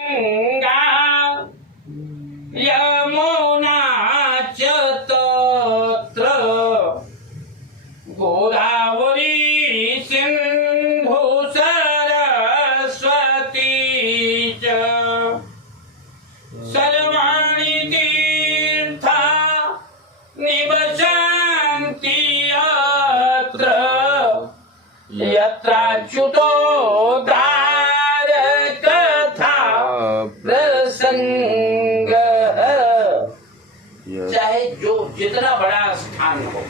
गंगा यमुना च तत्र गोदावरी सिंधु सरस्वती च सर्वाणि तीर्था निवसन्ति यत्र यत्राच्युतो चाहे जो जितना बड़ा स्थान हो,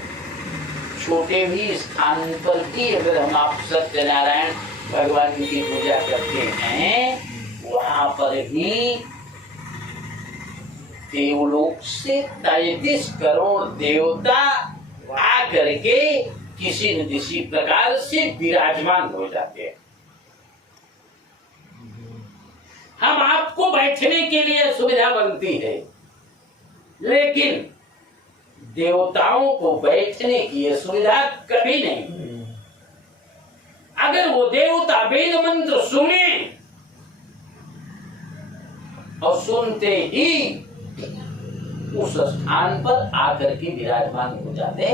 छोटे भी स्थान पर भी अगर हम आप सत्यनारायण भगवान की पूजा करते हैं, वहां पर भी देवलोक से 33 करोड़ देवता आकर के किसी न किसी प्रकार से विराजमान हो जाते हैं। हम आपको बैठने के लिए सुविधा बनती है, लेकिन देवताओं को बैठने की यह सुविधा कभी नहीं। अगर वो देवता वेद मंत्र सुने और सुनते ही उस स्थान पर आकर के विराजमान हो जाते।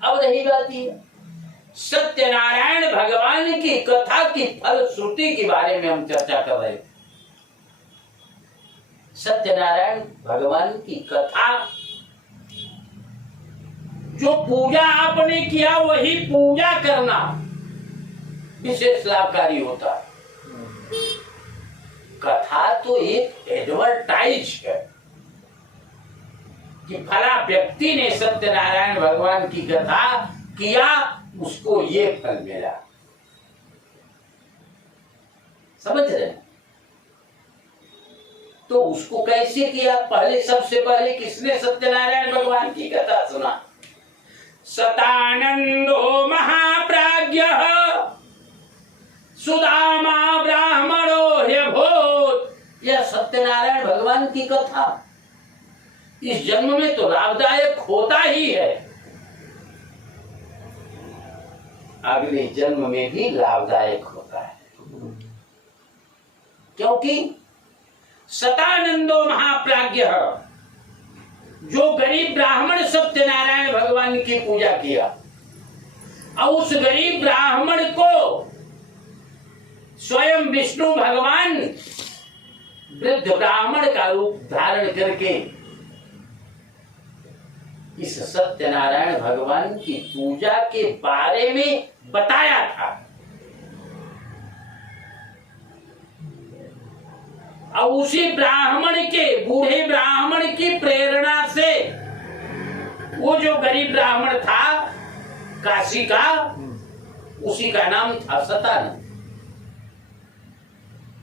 अब रही बात ये सत्यनारायण भगवान की कथा की फलश्रुति के बारे में हम चर्चा कर रहे थे। सत्यनारायण भगवान की कथा, जो पूजा आपने किया वही पूजा करना विशेष लाभकारी होता है। कथा तो एक एडवर्टाइज है कि फला व्यक्ति ने सत्यनारायण भगवान की कथा किया, उसको ये फल मिला। समझ रहे हैं? तो उसको कैसे किया? पहले सबसे पहले किसने सत्यनारायण भगवान की कथा सुना? सतानंदो महाप्राज्ञः सुदामा ब्राह्मणो ह्यभूत। यह सत्यनारायण भगवान की कथा इस जन्म में तो लाभदायक होता ही है, अगले जन्म में भी लाभदायक होता है। क्योंकि सतानंदो महाप्राज्ञः, जो गरीब ब्राह्मण सत्यनारायण भगवान की पूजा किया और उस गरीब ब्राह्मण को स्वयं विष्णु भगवान वृद्ध ब्राह्मण का रूप धारण करके इस सत्यनारायण भगवान की पूजा के बारे में बताया था। और उसी ब्राह्मण के, बूढ़े ब्राह्मण की प्रेरणा से वो जो गरीब ब्राह्मण था काशी का, उसी का नाम था सतानंद।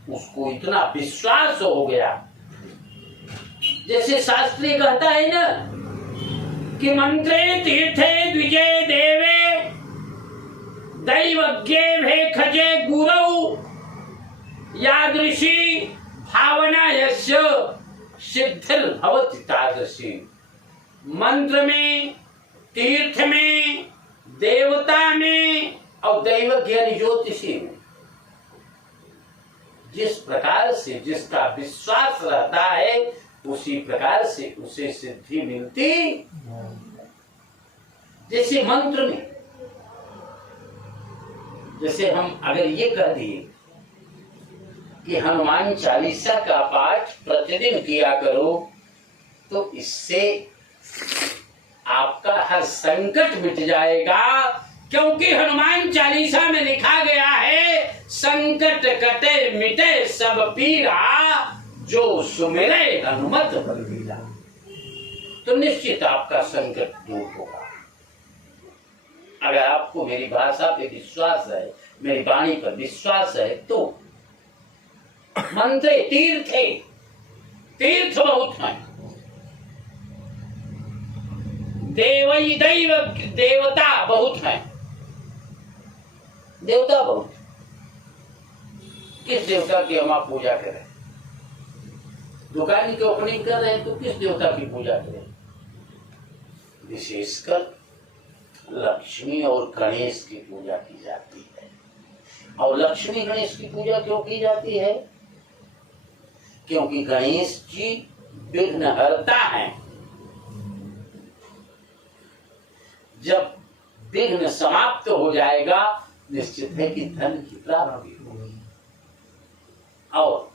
उसको इतना विश्वास हो गया, जैसे शास्त्री कहता है ना कि मंत्रे तीर्थे द्विजय देवे दैवज्ञे भेखजे गुरौ यादृशी भावना यस्य सिद्धिर्भवति तादृशी। मंत्र में, तीर्थ में, देवता में और दैवज्ञ ज्योतिषी में जिस प्रकार से जिसका विश्वास रहता है, उसी प्रकार से उसे सिद्धि मिलती। जैसे मंत्र में, जैसे हम अगर ये कह दिए कि हनुमान चालीसा का पाठ प्रतिदिन किया करो, तो इससे आपका हर संकट मिट जाएगा। क्योंकि हनुमान चालीसा में लिखा गया है, संकट कटे मिटे सब पीरा, जो सुमिरे हनुमत बलबीरा। तो निश्चित आपका संकट दूर होगा। अगर आपको मेरी भाषा पे विश्वास है, मेरी वाणी पर विश्वास है, तो मंत्र तीर्थ बहुत हैं, देवता बहुत हैं, देवता बहुत। किस देवता की हम आप पूजा करें? दुकान की ओपनिंग कर रहे हैं तो किस देवता की पूजा करें? विशेषकर लक्ष्मी और गणेश की पूजा की जाती है। और लक्ष्मी गणेश की पूजा क्यों की जाती है? क्योंकि गणेश जी विघ्नहर्ता हैं। जब विघ्न समाप्त हो जाएगा, निश्चित है कि धन की प्राप्ति होगी। और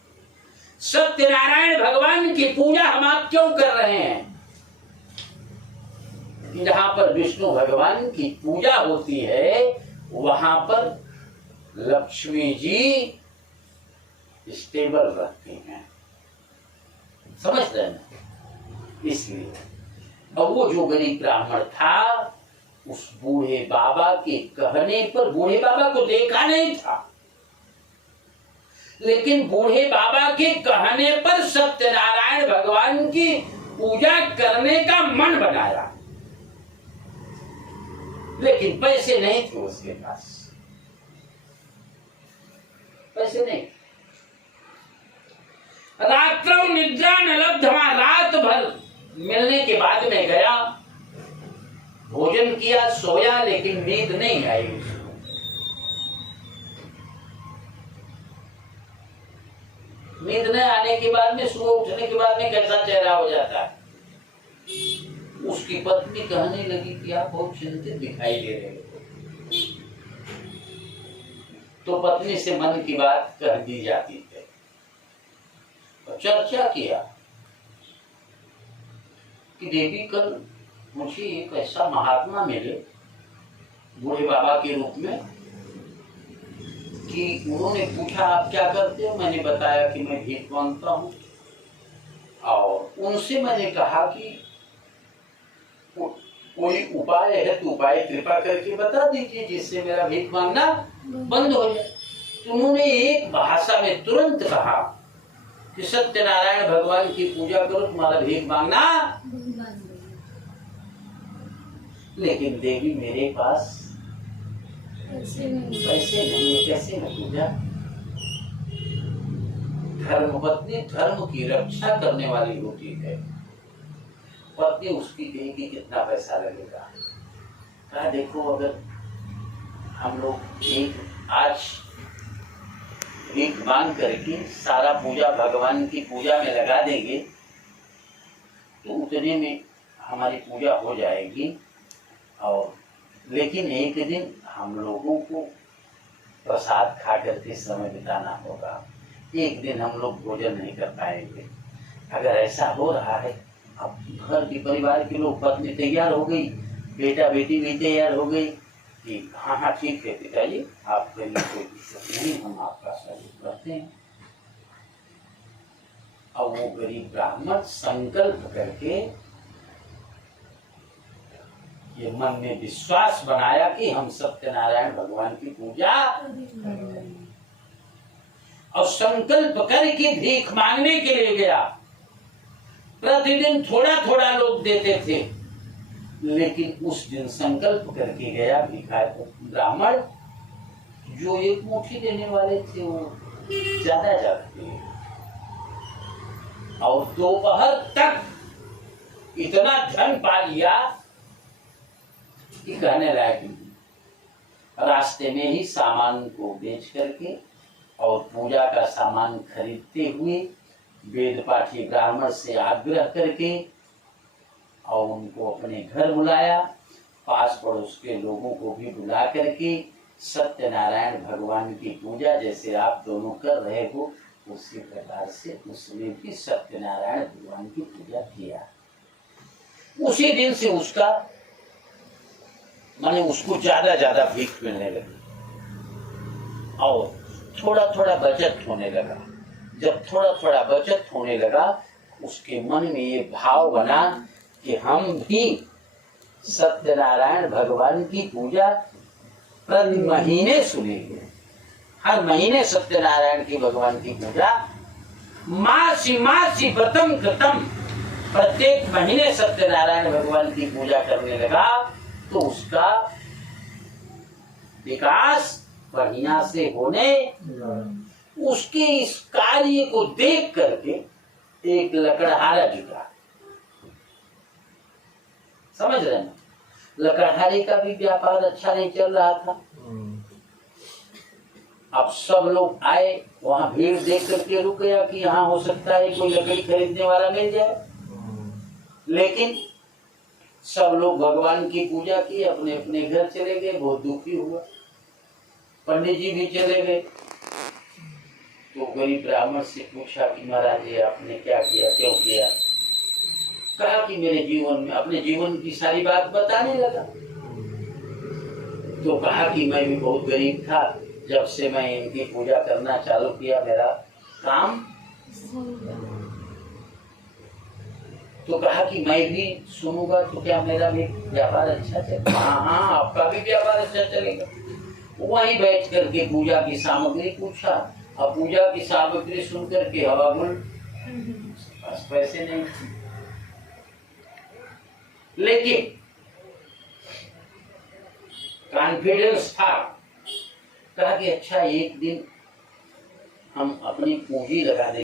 सत्यनारायण भगवान की पूजा हम आप क्यों कर रहे हैं? जहां पर विष्णु भगवान की पूजा होती है, वहां पर लक्ष्मी जी स्टेबल रहती हैं। समझ रहे हैं? इसलिए अब वो जो गरीब ब्राह्मण था, उस बूढ़े बाबा के कहने पर, बूढ़े बाबा को देखा नहीं था, लेकिन बूढ़े बाबा के कहने पर सत्यनारायण भगवान की पूजा करने का मन बनाया। लेकिन पैसे नहीं थे उसके पास, पैसे नहीं। रात्रौ निद्रा न लब्धवा, रात भर मिलने के बाद में गया, भोजन किया, सोया, लेकिन नींद नहीं आई उसको। नींद न आने के बाद में, सुबह उठने के बाद में कैसा चेहरा हो जाता है। उसकी पत्नी कहने लगी कि आप बहुत चिंतित दिखाई दे रहे हो। तो पत्नी से मन की बात कह दी जाती है, तो चर्चा किया कि देवी, कल मुझे एक ऐसा महात्मा मिले बूढ़े बाबा के रूप में, कि उन्होंने पूछा आप क्या करते हो? मैंने बताया कि मैं भीख मांगता हूँ, और उनसे मैंने कहा कि कोई उपाय है तो उपाय कृपा करके बता दीजिए जिससे मेरा भीख मांगना बंद हो जाए। तो उन्होंने एक भाषा में तुरंत कहा कि सत्यनारायण भगवान की पूजा करो, तुम्हारा भीख मांगना। लेकिन देवी, मेरे पास पैसे नहीं, कैसे मैं पूजा? धर्मपत्नी धर्म की रक्षा करने वाली होती है। पत्नी उसकी कहेगी कितना पैसा लगेगा? कहा देखो, अगर हम लोग एक आज भीख मांग करके सारा पूजा भगवान की पूजा में लगा देंगे, तो उतने में हमारी पूजा हो जाएगी। और लेकिन एक दिन हम लोगों को प्रसाद खा करके समय बिताना होगा, एक दिन हम लोग भोजन नहीं कर पाएंगे। अगर ऐसा हो रहा है, अब घर के परिवार के लोग, पत्नी तैयार हो गई, बेटा बेटी भी तैयार हो गई कि हाँ हाँ ठीक है पिताजी, आप करिए, कोई दिक्कत नहीं, हम आपका सहयोग करते हैं। अब वो गरीब ब्राह्मण संकल्प करके ये मन में विश्वास बनाया कि हम सत्यनारायण भगवान की पूजा, और संकल्प करके भीख मांगने के लिए गया। प्रतिदिन थोड़ा थोड़ा लोग देते थे, लेकिन उस दिन संकल्प करके गया भिखारी ब्राह्मण, जो एक मुट्ठी देने वाले थे वो ज्यादा थे, और दोपहर तक इतना धन पा लिया कि कहने लायक नहीं। रास्ते में ही सामान को बेच करके और पूजा का सामान खरीदते हुए वेद पाठी ब्राह्मण से आग्रह करके और उनको अपने घर बुलाया, पास पड़ोस के लोगों को भी बुला करके सत्यनारायण भगवान की पूजा जैसे आप दोनों कर रहे हो, उसी प्रकार से उसने भी सत्यनारायण भगवान की पूजा किया। उसी दिन से उसका माने उसको ज्यादा भीख मिलने लगी और थोड़ा थोड़ा बचत होने लगा। जब थोड़ा थोड़ा बचत होने लगा, उसके मन में ये भाव बना कि हम भी सत्यनारायण भगवान की पूजा प्रति महीने सुनेंगे। हर महीने सत्यनारायण की भगवान की पूजा मासी मासी व्रतम कृतम, प्रत्येक महीने सत्यनारायण भगवान की पूजा करने लगा। तो उसका विकास बढ़िया से होने, उसके इस कार्य को देख करके एक लकड़हारा जुटा। समझ रहे ना? लकड़हारे का भी व्यापार अच्छा नहीं चल रहा था। अब सब लोग आए, वहां भीड़ देख करके रुक गया कि यहाँ हो सकता है कोई लकड़ी खरीदने वाला मिल जाए। लेकिन सब लोग भगवान की पूजा की, अपने अपने घर चले गए। बहुत दुखी हुआ। पंडित जी भी चले गए। तो गरीब ब्राह्मण से पूछा कि महाराज जी आपने क्या किया, क्यों किया? कहा कि मेरे जीवन में, अपने जीवन की सारी बात बताने लगा। तो कहा कि मैं भी बहुत गरीब था, जब से मैं इनकी पूजा करना चालू किया मेरा काम। तो कहा कि मैं भी सुनूंगा तो क्या मेरा भी व्यापार अच्छा चलेगा? हाँ, आपका भी व्यापार अच्छा चलेगा। वहीं बैठ करके पूजा की सामग्री पूछा। अब पूजा की सामग्री सुन करके हवा गुल, बस पैसे नहीं थे। लेकिन कॉन्फिडेंस था। कहा कि अच्छा एक दिन हम अपनी पूंजी लगा देंगे।